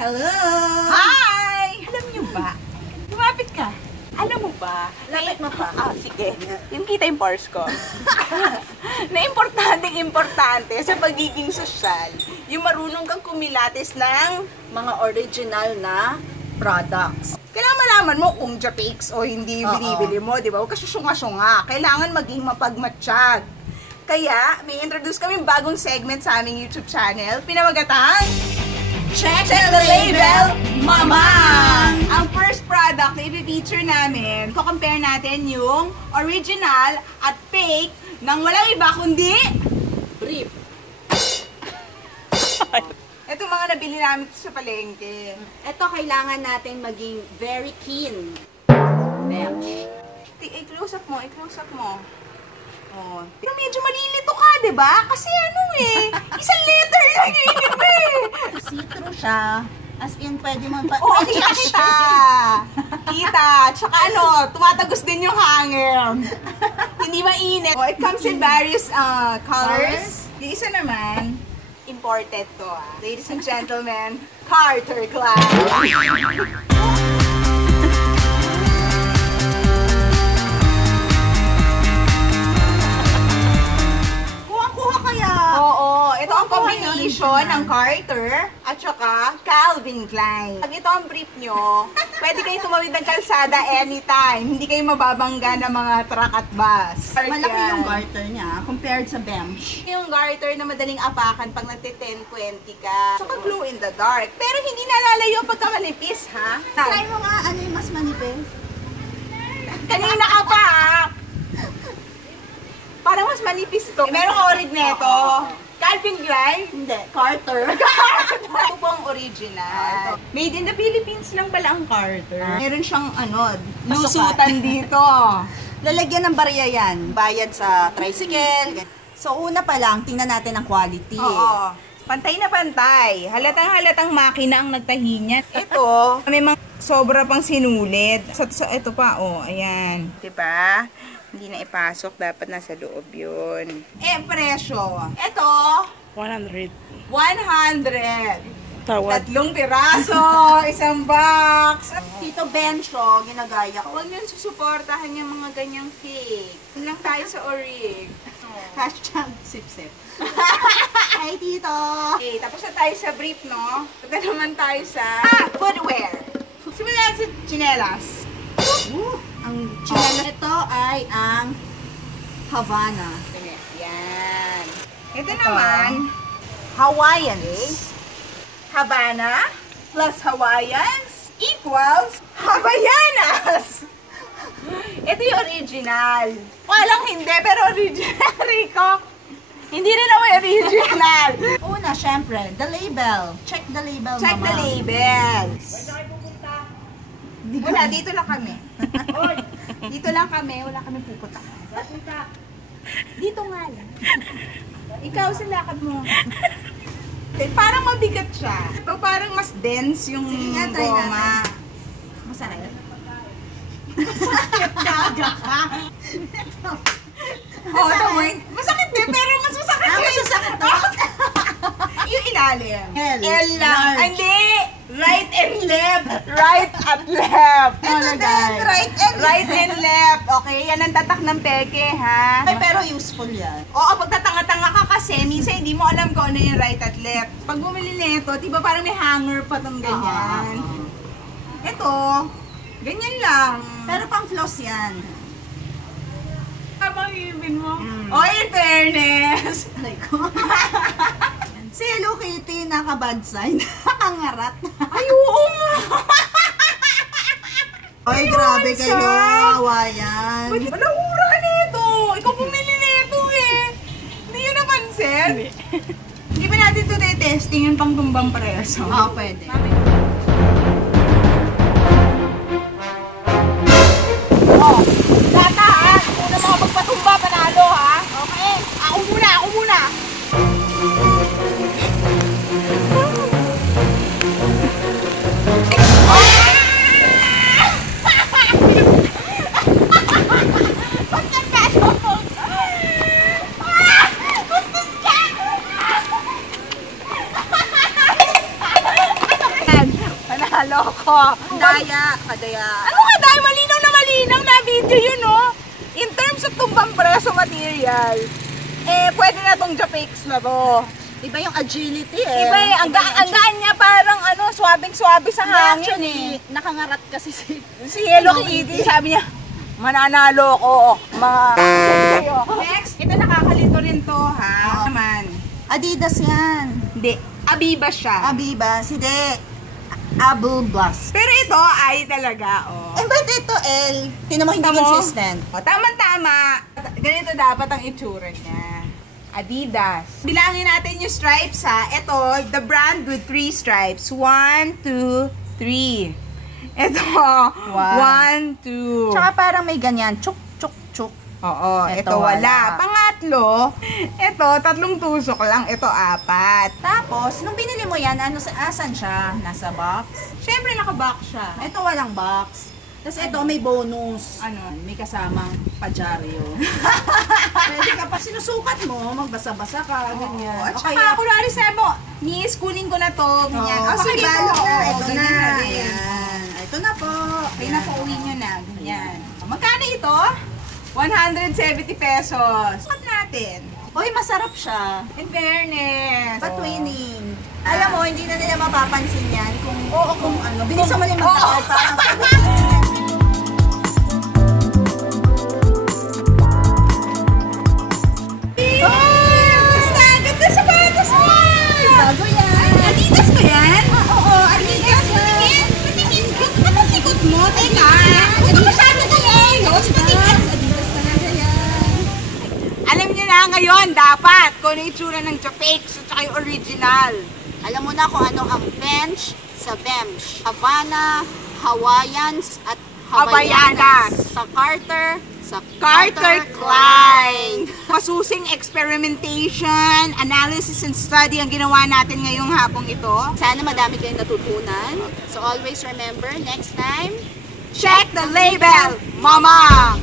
Hello! Hi! Alam niyo ba? Lumapit ka. Alam mo ba? Lapit mo pa. Sige. Yung kita yung pores ko. Na importante sa pagiging sosyal, yung marunong kang kumilatis ng Mga original na products. kailangan malaman mo kung Japix o hindi yung binibili mo, di ba? Huwag ka susunga-sunga. Kailangan maging mapagmatsyag. Kaya, may introduce kami bagong segment sa aming YouTube channel, pinamagatang Check the label, Mamang! Ang first product na i-feature namin, compare natin yung original at fake ng walang iba kundi Brief. ito mga nabili namin sa palengke. Ito kailangan natin maging very keen. Bench. I-close up mo, i-close up mo. Oh, pero medyo malilito ka, di ba? Kasi ano isang letter lang yun See-through siya. As in, pwede mo ba? Oo, kita. Kita. Tsaka tumatagos din yung hangin. Hindi mainit. Oh, it comes in various colors. Yung isa naman, imported to. Ladies and gentlemen, Carter Class. Ito ang combination ng Carter at saka Calvin Klein. Pag ito ang brief nyo, pwede kayo tumawid ng kalsada anytime. Hindi kayo mababangga ng mga truck at bus. Malaki yung garter niya compared sa bench. Yung garter na madaling apakan pag nagte-10-20 ka. Saka glow in the dark. Pero hindi nalalayo pagka manipis, ha? Try mo nga ano yung mas manipis. Kanina ka pa, ha? Parang mas manipis to. Meron ka orig neto. Calvin Klein? Hindi, Carter. Ito po ang original. Made in the Philippines lang pala ang Carter. Meron siyang lusutan dito. Lalagyan ng barya yan. Bayad sa tricycle. So, una pa lang, tingnan natin ang quality. Oo. Pantay na pantay. Halatang makina ang nagtahi niya. Ito, may mga sobra pang sinulit. Ito pa, ayan. Diba? Hindi na ipasok, dapat nasa loob yun. Presyo. Ito, 100. 100. Tawad. 3 piraso, isang box. Tito Bencho, ginagaya ko. Huwag nyo susuportahan yung mga ganyang fake. Yun lang tayo sa orig. Hashtag sip-sip. Hi, Tito! Okay, tapos na tayo sa brief, no? Punta naman tayo sa footwear. Simulan sa chinelas. Ang chinelas ito ay ang Havana. Yan. Ito naman, Hawaiians. Havana plus Hawaiians equals Havaianas. Ito yung original. Walang hindi, pero original, Rico. Hindi rin ako original. Una, syempre, the label. Check the label, Check Mama. the labels. Wala, dito lang kami. Dito lang kami, wala kami pupunta. Dito nga lang. Ikaw sa lakad mo. Parang mabigat siya. Ito parang mas dense yung goma. Masarap. Gaga ka. Masakit din, pero mas masakit din. Masasakit to. Yung ilalim. L. lang. Large. Hindi. Right and left. Right at left. Ito din, Right and left. Okay, yan ang tatak ng peke, ha? Ay, pero useful yan. Oo, pag tatanga-tanga ka kasi, minsan hindi mo alam kung ano yung right at left. Pag bumili nito, diba parang may hanger pa tong ganyan. Ito, ganyan lang. Pero pang floss yan. Habang ibin mo. Oh, in fairness. Aray ko. Si Hello Kitty naka-bad side. Nakangarat. Ay, oo nga. Ay, grabe kayo. Hawaiian. Walang ura nito. Ikaw pumili nito Hindi yun napansin. Hindi ba natin ito testing yung pang tumbang preso? Oo, pwede. Data ha! Una mga magpatumba, panalo ha! Okay? Ako muna! Loko. Daya, kadaya. Ano ka dahil malinaw na video yun, no? In terms of tumbang preso material, pwede na tong Japix na to. Iba yung agility eh. Iba eh, ang gaan niya parang swabing-swabe sa hangin Actually, eh. nakangarat kasi Si Hello Kitty, sabi niya, mananalo ko, mga Next, ito nakakalito rin to, ha? Naman. Adidas yan. Hindi, Abiba siya. Abiba, si De. Abel Blast. Pero ito ay talaga, Eh, ba't ito, L? Tinan mo, hindi Tama mo? consistent. Tama-tama. Ganito dapat ang itsura niya. Adidas. Bilangin natin yung stripes, ha. Ito, the brand with 3 stripes. 1, 2, 3. Ito, 1, 2. Tsaka parang may ganyan, chuk, chuk, chuk. Oo, Ito ito wala. wala. Pangatlo, ito, 3 tusok lang. Ito, 4. Tapos, nung binili mo yan, asan siya? Nasa box? Siyempre, nakabox siya. Ito walang box. Tapos ito may bonus. Ano? May kasamang pajaryo. Pwede ka pa sinusukat mo, magbasa-basa ka, ganyan. At saka, kunwari sabi mo, miss, kunin ko na to, ganyan. Oh, sige pakibalo po. na. Ito na. Ganyan na din. Ayan. Ito na po. Okay na po, uwi nyo na. Ganyan. Magkano ito? 170 pesos. Sukat natin. Uy, masarap siya. In fairness. Patwining. Alam mo, hindi na nila mapapansin yan kung ano. Bilisan mo yung magdakal. Parang Ganda sa batas mo! bago yan. Adidas ko yan? Oo, Adidas. Patingin. Patingin. Anong likod mo? Teka. Huwag ka masyado galing. Patingin. Adidas talaga yan. Alam niyo na ngayon, dapat, kung ano yung itsura ng Japix at saka yung original. Alam mo na kung ano ang bench sa bench. Havana, Hawaiians at Hawaiianas. Sa Carter, sa Carter Klein. Masusing experimentation, analysis and study ang ginawa natin ngayong hapong ito. Sana madami kayong natutunan. So always remember, next time, Check the label, mama!